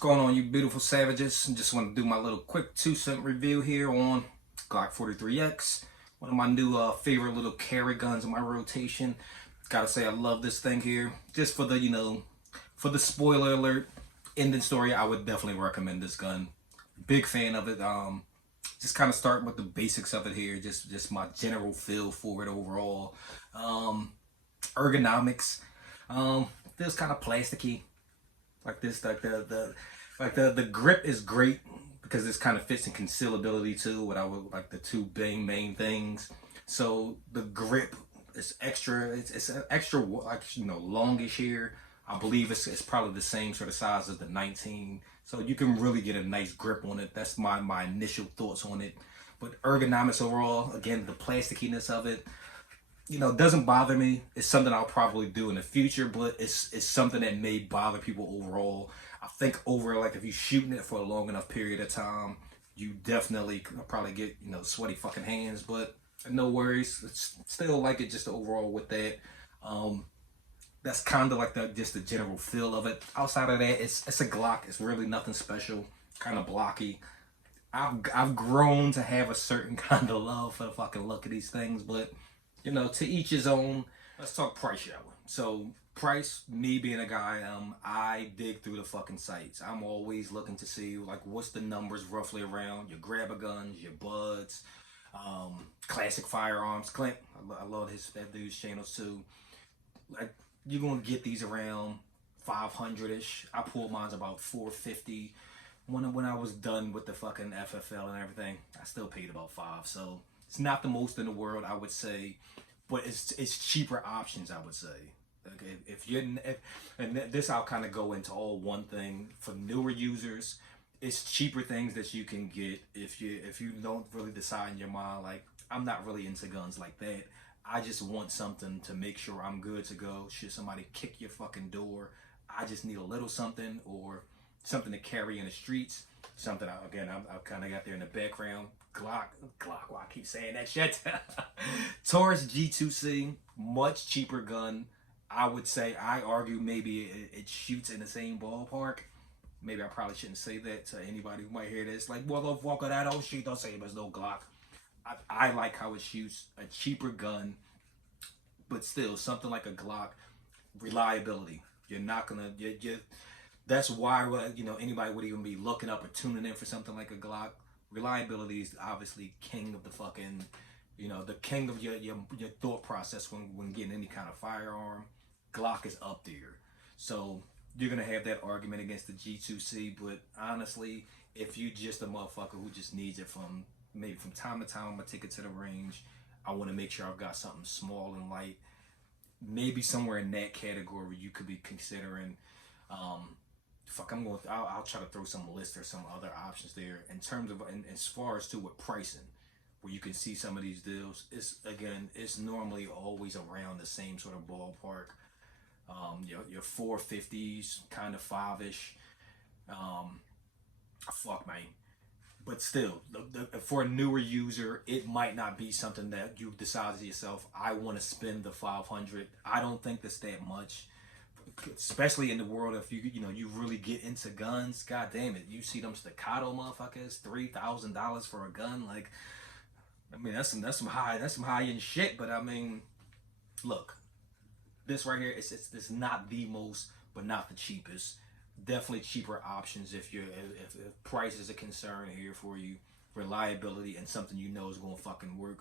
going on, you beautiful savages? Just want to do my little quick 2-cent review here on Glock 43X. One of my new favorite little carry guns in my rotation. Gotta say I love this thing here. Just for the, for the spoiler alert ending story, I would definitely recommend this gun. Big fan of it. Just kind of starting with the basics of it here. Just my general feel for it overall. Ergonomics. Feels kind of plasticky. Like this, the grip is great because this kind of fits in concealability too. What I would like the two main things. So the grip is extra. It's an extra longish here. I believe it's probably the same sort of size as the 19. So you can really get a nice grip on it. That's my initial thoughts on it. But ergonomics overall, again, the plasticiness of it, doesn't bother me. It's something I'll probably do in the future, but it's something that may bother people overall. I think if you're shooting it for a long enough period of time, you definitely probably get, sweaty fucking hands, but no worries. It's still like it just overall with that. That's kind of like just the general feel of it. Outside of that, it's a Glock. It's really nothing special, kind of blocky. I've grown to have a certain kind of love for the fucking look of these things, but to each his own. Let's talk price, shall we? So price, me being a guy, I dig through the fucking sites. I'm always looking to see like what's the numbers roughly around your grabber guns, your buds, classic firearms. Clint, I love that dude's channels too. Like you're gonna get these around 500-ish. I pulled mine's about 450. When I was done with the fucking FFL and everything, I still paid about 5. So it's not the most in the world, I would say, but it's cheaper options, I would say. Okay, and this I'll kind of go into all one thing for newer users. It's cheaper things that you can get if you don't really decide in your mind like I'm not really into guns like that. I just want something to make sure I'm good to go. Should somebody kick your fucking door, I just need a little something or something to carry in the streets. Something I've kind of got there in the background. Glock, well, I keep saying that shit. Taurus G2C, much cheaper gun. I would say, I argue maybe it shoots in the same ballpark. Maybe I probably shouldn't say that to anybody who might hear this. Like, motherfucker, that don't shoot, don't say there's no Glock. I like how it shoots, a cheaper gun, but still something like a Glock, reliability. You're not gonna, that's why, anybody would even be looking up or tuning in for something like a Glock. Reliability is obviously king of the fucking, the king of your thought process when getting any kind of firearm. Glock is up there. So you're going to have that argument against the G2C, but honestly, if you just a motherfucker who just needs it from time to time, I'm going to take it to the range. I want to make sure I've got something small and light. Maybe somewhere in that category you could be considering, I'll try to throw some list or some other options there in terms of, and as far as to what pricing, where you can see some of these deals. It's normally always around the same sort of ballpark. Your 450s, kind of 5-ish. Fuck man. But still, for a newer user, it might not be something that you decide to yourself, I want to spend the 500. I don't think that's that much. Especially in the world, if you really get into guns, god damn it, you see them staccato motherfuckers, $3,000 for a gun. Like, I mean, that's some high end shit. But I mean, look, this right here, it's not the most, but not the cheapest. Definitely cheaper options if price is a concern here for you. Reliability and something is gonna fucking work.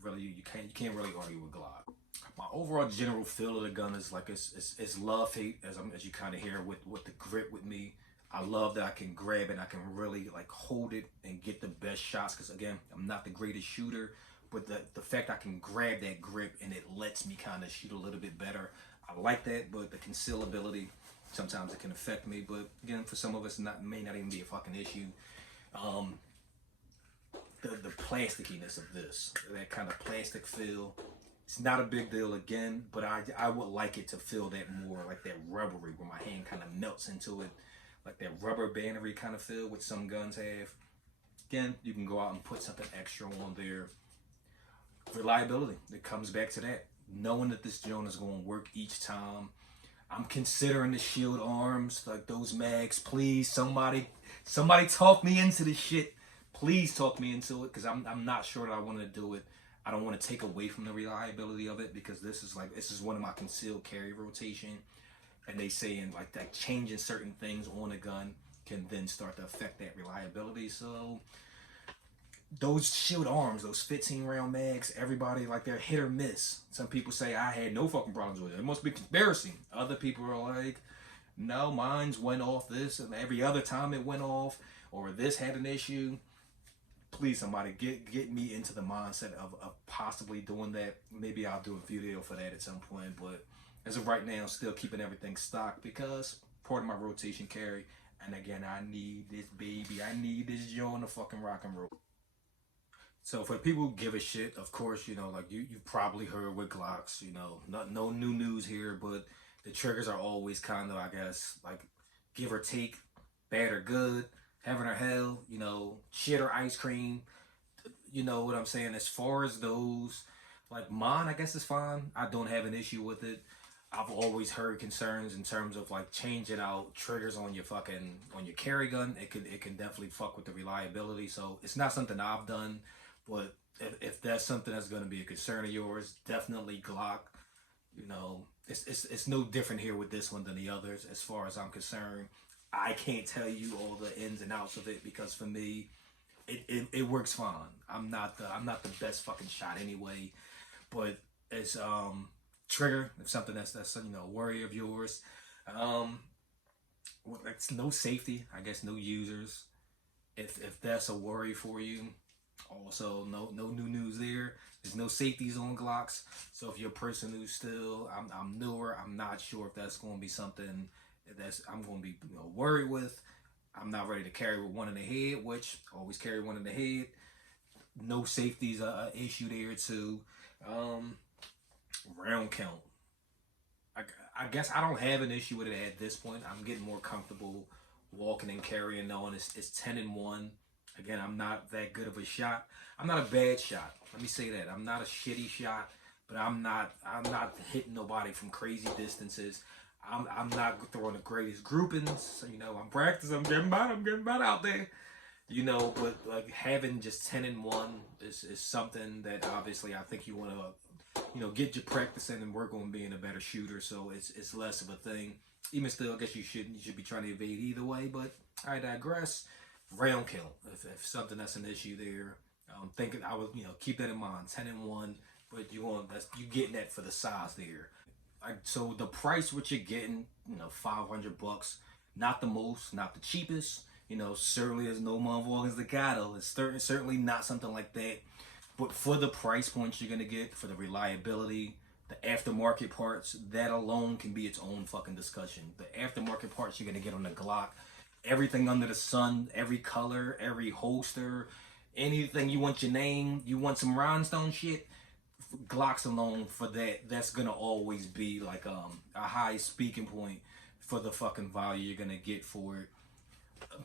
Really, you can't really argue with Glock. My overall general feel of the gun is like it's love hate as you kind of hear with the grip with me. I love that I can grab it, I can really like hold it and get the best shots, because again, I'm not the greatest shooter, but the fact I can grab that grip and it lets me kind of shoot a little bit better, I like that. But the concealability, sometimes it can affect me, but again, for some of us may not even be a fucking issue. The plasticiness of this, that kind of plastic feel, it's not a big deal again, but I would like it to feel that more like that rubbery, where my hand kind of melts into it, like that rubber bandery kind of feel which some guns have. Again, you can go out and put something extra on there. Reliability, it comes back to that, knowing that this joint is going to work each time. I'm considering the shield arms, like those mags. Please, somebody talk me into this shit. Please talk me into it, because I'm not sure that I want to do it. I don't want to take away from the reliability of it, because this is one of my concealed carry rotation, and they saying like that changing certain things on a gun can then start to affect that reliability. So those shield arms, those 15 round mags, everybody like they're hit or miss. Some people say I had no fucking problems with it. It must be conspiracy. Other people are like, no, mine's went off this and every other time it went off, or this had an issue. Please, somebody get me into the mindset of possibly doing that. Maybe I'll do a video for that at some point. But as of right now, still keeping everything stocked because part of my rotation carry. And again, I need this baby. I need this joint to fucking rock and roll. So for people who give a shit, of course, you know, like you've probably heard with Glocks, you know, no new news here, but the triggers are always kind of, I guess, like give or take, bad or good, heaven or hell, you know, shit or ice cream. You know what I'm saying? As far as those, like mine, I guess is fine. I don't have an issue with it. I've always heard concerns in terms of like changing out triggers on your carry gun. It can definitely fuck with the reliability. So it's not something I've done, but if that's something that's going to be a concern of yours, definitely Glock. You know, it's no different here with this one than the others as far as I'm concerned. I can't tell you all the ins and outs of it because for me, it works fine. I'm not the best fucking shot anyway, but it's trigger, if something that's you know, worry of yours. It's no safety, I guess, no users. If that's a worry for you, also no new news there. There's no safeties on Glocks. So if you're a person who's still, I'm newer, I'm not sure if that's going to be something that's I'm going to be, you know, worried with. I'm not ready to carry with one in the head, which always carry one in the head. No safeties issue there too. Round count. I guess I don't have an issue with it at this point. I'm getting more comfortable walking and carrying, knowing it's 10 and 1. Again, I'm not that good of a shot. I'm not a bad shot. Let me say that. I'm not a shitty shot, but I'm not hitting nobody from crazy distances. I'm not throwing the greatest groupings. You know, I'm practicing. I'm getting by out there. You know, but like having just 10 and 1 is something that obviously I think you want to, you know, get your practice in and work on being a better shooter. So it's less of a thing. Even still, I guess you should be trying to evade either way. But I digress. Round count, if something that's an issue there, I'm thinking I would, you know, keep that in mind. 10 and 1, but you getting that for the size there. So the price what you're getting, you know, $500, not the most, not the cheapest. You know, certainly there's no motherfucking staccato. It's certainly not something like that. But for the price points you're gonna get, for the reliability, the aftermarket parts, that alone can be its own fucking discussion. The aftermarket parts you're gonna get on the Glock, everything under the sun, every color, every holster, anything you want your name, you want some rhinestone shit, Glocks alone for that's gonna always be like a high speaking point for the fucking value you're gonna get for it.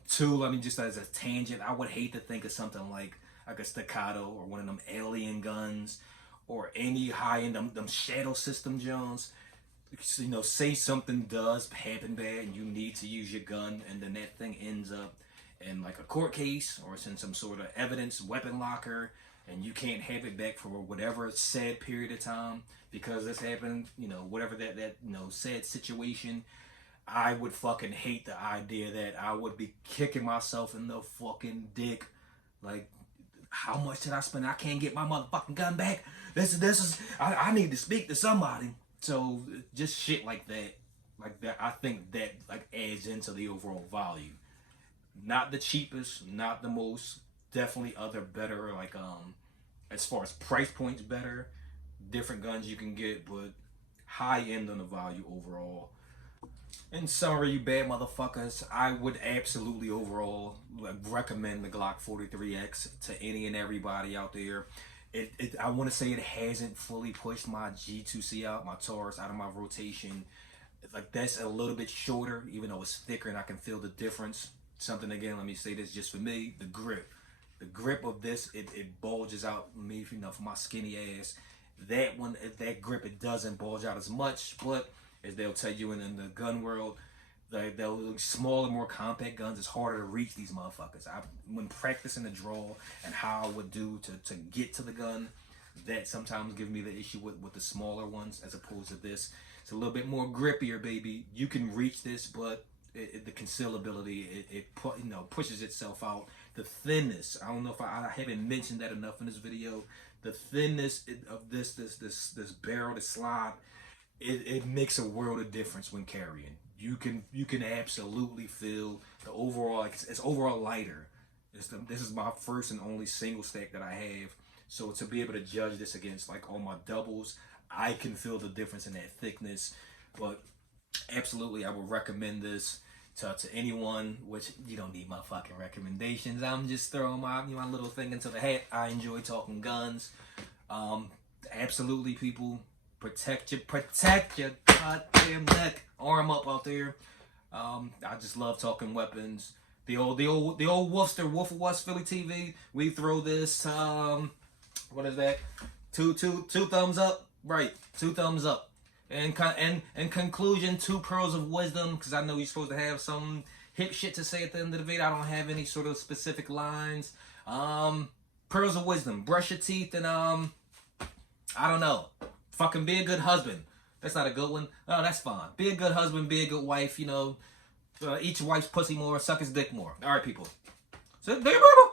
Two, I mean, just as a tangent, I would hate to think of something like a staccato or one of them alien guns or any high end them shadow system Jones. You know, say something does happen bad and you need to use your gun, and then that thing ends up in like a court case or it's in some sort of evidence weapon locker, and you can't have it back for whatever sad period of time because this happened. You know, whatever that you know, sad situation. I would fucking hate the idea that I would be kicking myself in the fucking dick. Like, how much did I spend? I can't get my motherfucking gun back. This is I need to speak to somebody. So just shit like that, I think that like adds into the overall value. Not the cheapest, not the most, definitely other better, like as far as price points better, different guns you can get, but high end on the value overall. In summary, you bad motherfuckers, I would absolutely overall recommend the Glock 43X to any and everybody out there. I want to say it hasn't fully pushed my G2C out, my Taurus out of my rotation. Like, that's a little bit shorter, even though it's thicker and I can feel the difference. Something, again, let me say this just for me, the grip. The grip of this, it bulges out me, you know, for my skinny ass. That one, that grip, it doesn't bulge out as much, but as they'll tell you in the gun world. Those smaller, more compact guns, it's harder to reach these motherfuckers. When practicing the draw and how I would do to get to the gun, that sometimes gives me the issue with the smaller ones as opposed to this. It's a little bit more grippier, baby. You can reach this, but the concealability, pushes itself out. The thinness, I don't know if I haven't mentioned that enough in this video. The thinness of this barrel, this slide, it makes a world of difference when carrying. You can absolutely feel the overall, it's overall lighter. This is my first and only single stack that I have. So to be able to judge this against like all my doubles, I can feel the difference in that thickness. But absolutely, I would recommend this to anyone, which you don't need my fucking recommendations. I'm just throwing my little thing into the hat. I enjoy talking guns. Absolutely, people, protect your goddamn neck. Arm up out there. I just love talking weapons. The old Wolfster, Wolf of West Philly TV. We throw this. What is that? Two thumbs up. Right, 2 thumbs up. And in conclusion, 2 pearls of wisdom, because I know you're supposed to have some hip shit to say at the end of the video. I don't have any sort of specific lines. Pearls of wisdom. Brush your teeth and I don't know. Fucking be a good husband. That's not a good one. Oh, that's fine. Be a good husband, be a good wife, eat your wife's pussy more, suck his dick more. All right, people. So there you go.